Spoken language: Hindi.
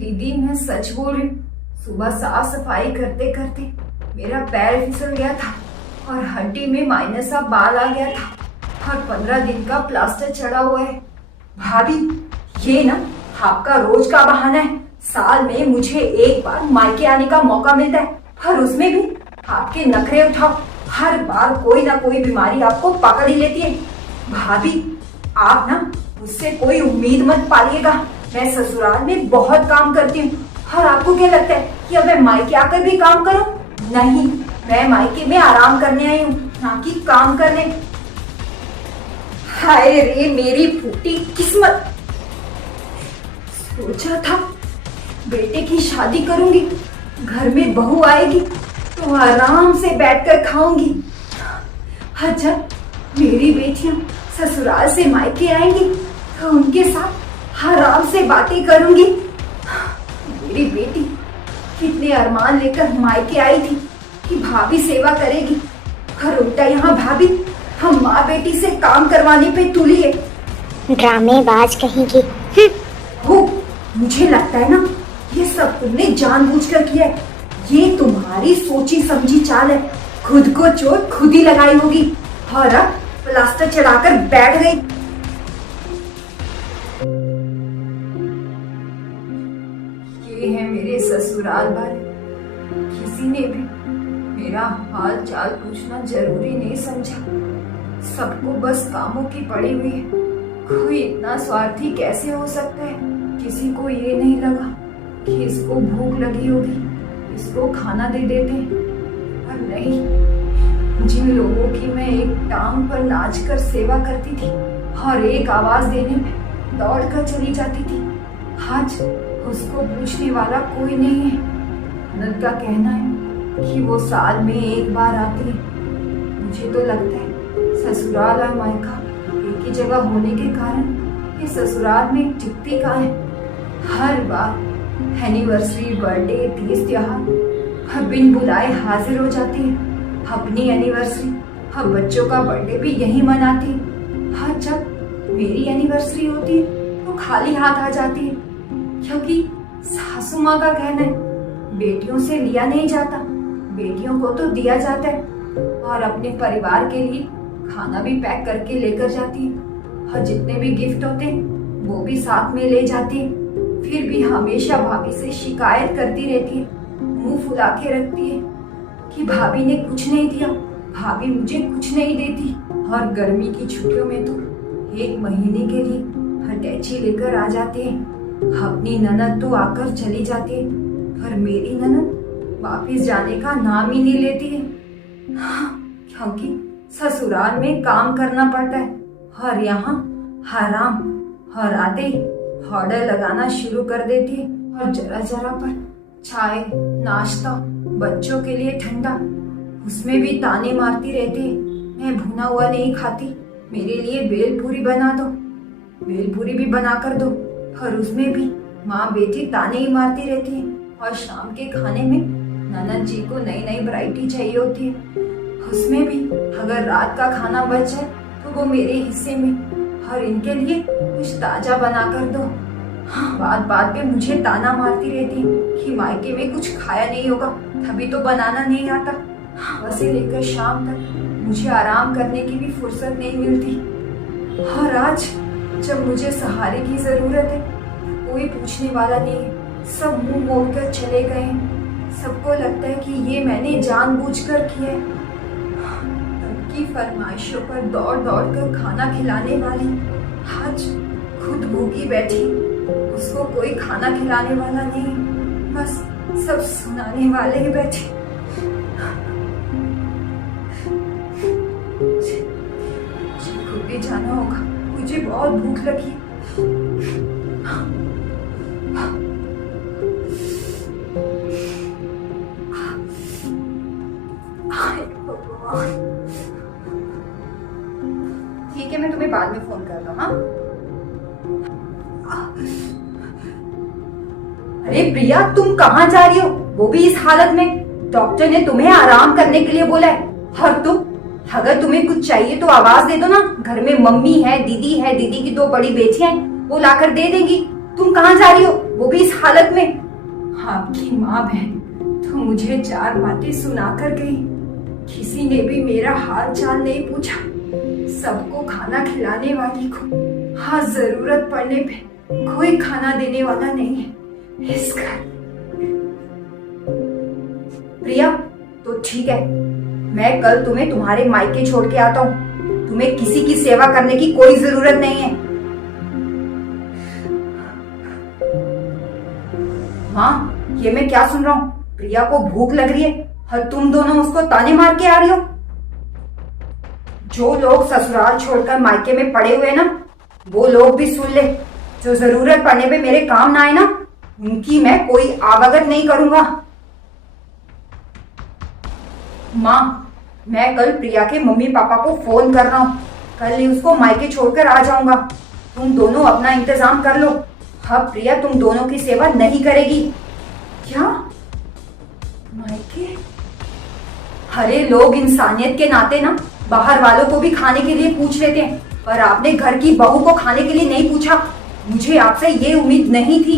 दीदी मैं सच बोल रही हूँ। सुबह साफ सफाई करते करते मेरा पैर फिसल गया था और हड्डी में माइनस सा बाल आ गया था और 15 दिन का प्लास्टर चढ़ा हुआ है। भाभी ये ना आपका रोज का बहाना है। साल में मुझे एक बार मायके आने का मौका मिलता है और उसमें भी आपके नखरे उठाओ। हर बार कोई ना कोई बीमारी आपको पकड़ ही लेती है। भाभी आप ना मुझसे कोई उम्मीद मत पालिएगा। मैं ससुराल में बहुत काम करती हूँ और आपको क्या लगता है कि अब मैं मायके आकर भी काम करूँ? नहीं, मैं मायके में आराम करने आई हूँ, ना कि काम करने। हाय रे मेरी फूटी किस्मत। सोचा था बेटे की शादी करूंगी, घर में बहू आएगी तो आराम से बैठकर खाऊंगी। अच्छा मेरी बेटियां ससुराल से मायके आएंगी तो उनके साथ आराम से बातें करूंगी। मेरी बेटी कितने अरमान लेकर मायके आई थी कि भाभी सेवा करेगी, और उल्टा यहाँ भाभी हम माँ बेटी से काम करवाने पे तुली है। ड्रामेबाज कहेंगी। हो मुझे लगता है ना ये सब तुमने जानबूझकर किया है। ये तुम्हारी सोची समझी चाल है। खुद को चोट खुद ही लगाई होगी और अब प्लास्टर चढ़ाकर बैठ गई। ये है मेरे ससुराल वाले। किसी ने भी मेरा हाल चाल पूछना जरूरी नहीं समझा। सबको बस कामों की पड़ी हुई है। कोई इतना स्वार्थी कैसे हो सकता है? किसी को ये नहीं लगा कि इसको भूख लगी होगी, इसको खाना दे देते हैं। और नहीं, जिन लोगों की मैं एक टांग पर नाच कर सेवा करती थी और एक आवाज देने में दौड़ कर चली जाती थी, आज उसको पूछने वाला कोई नहीं है। नंद का कहना है कि वो साल में एक बार आती है। मुझे तो लगता है ससुराल और मायका एक ही जगह होने के कारण ये ससुराल में टिकती कहाँ है। हर बार एनिवर्सरी, बर्थडे, तीज त्योहार बिन बुलाए हाजिर हो जाती है। अपनी एनिवर्सरी, हम बच्चों का बर्थडे भी यही मनाती है। हाँ, जब मेरी एनिवर्सरी होती है तो खाली हाथ आ जाती है, क्योंकि सासू माँ का कहना है बेटियों से लिया नहीं जाता, बेटियों को तो दिया जाता है। और अपने परिवार के लिए खाना भी पैक करके लेकर जाती है और जितने भी गिफ्ट होते हैं वो भी साथ में ले जाती है। फिर भी हमेशा भाभी से शिकायत करती रहती है, मुंह फुला के रखती है कि भाभी ने कुछ नहीं दिया, भाभी मुझे कुछ नहीं देती। और गर्मी की छुट्टियों में तो 1 महीने के लिए अटैची लेकर आ जाते हैं। अपनी ननद तो आकर चली जाती है पर मेरी ननद वापिस जाने का नाम ही नहीं लेती है। क्योंकि ससुराल में काम करना पड़ता है और यहाँ आराम। और आते ही ऑर्डर लगाना शुरू कर देती है और जरा जरा पर चाय, नाश्ता, बच्चों के लिए ठंडा, उसमें भी ताने मारती रहती है। मैं भुना हुआ नहीं खाती, मेरे लिए भेलपूरी बना दो, भेलपूरी भी बना कर दो। और उसमें भी माँ बेटी ताने ही मारती रहती है। और शाम के खाने में ननद जी को नई नई वैरायटी चाहिए होती है, उसमें भी अगर रात का खाना बच जाए तो वो मेरे हिस्से में, और इनके लिए कुछ ताजा बना कर दो। बात बात पे मुझे ताना मारती रहती है कि मायके में कुछ खाया नहीं होगा तभी तो बनाना नहीं आता। सुबह से लेकर शाम तक मुझे आराम करने की भी फुर्सत नहीं मिलती। और आज जब मुझे सहारे की जरूरत है कोई पूछने वाला नहीं है। सब मुंह मोड़कर चले गए हैं। सबको लगता है कि ये मैंने जानबूझकर किया है। की फरमाइशों पर दौड़ दौड़ कर खाना खिलाने वाली आज खुद भूखी बैठी, उसको कोई खाना खिलाने वाला नहीं, बस सब सुनाने वाले ही बैठे। मुझे खुद भी जाना होगा, मुझे बहुत भूख लगी। ठीक है, मैं तुम्हें बाद में फोन करता हूँ। अरे प्रिया, तुम कहाँ जा रही हो, वो भी इस हालत में? डॉक्टर ने तुम्हें आराम करने के लिए बोला है। और तुम, अगर तुम्हें कुछ चाहिए तो आवाज दे दो ना, घर में मम्मी है, दीदी की 2 बड़ी बेटियां हैं, वो लाकर दे देंगी। तुम कहाँ जा रही हो? वो भी इस हालत में। आपकी माँ बहन तो मुझे 4 बातें सुना कर गई। किसी ने भी मेरा हाल चाल नहीं पूछा। सबको खाना खिलाने वाली को हाँ जरूरत पड़ने पे कोई खाना देने वाला नहीं है इस घर। प्रिया, तो ठीक है, मैं कल तुम्हें तुम्हारे मायके छोड़ के आता हूँ। तुम्हें किसी की सेवा करने की कोई जरूरत नहीं है। माँ, ये मैं क्या सुन रहा हूँ? प्रिया को भूख लग रही है और तुम दोनों उसको ताने मार के आ रही हो। जो लोग ससुराल छोड़कर मायके में पड़े हुए ना, वो लोग भी सुन ले। जो जरूरत पड़ने पे मेरे काम ना आए ना, उनकी मैं कोई आवागत नहीं करूंगा। माँ, मैं कल प्रिया के मम्मी पापा को फोन कर रहा हूँ। कल ही उसको मायके छोड़कर आ जाऊंगा। तुम दोनों अपना इंतजाम कर लो। अब प्रिया तुम दोनों की सेवा नहीं करेगी। क्या? मायके? अरे लोग इंसानियत के नाते ना बाहर वालों को भी खाने के लिए पूछ लेते हैं, पर आपने घर की बहू को खाने के लिए नहीं पूछा। मुझे आपसे ये उम्मीद नहीं थी।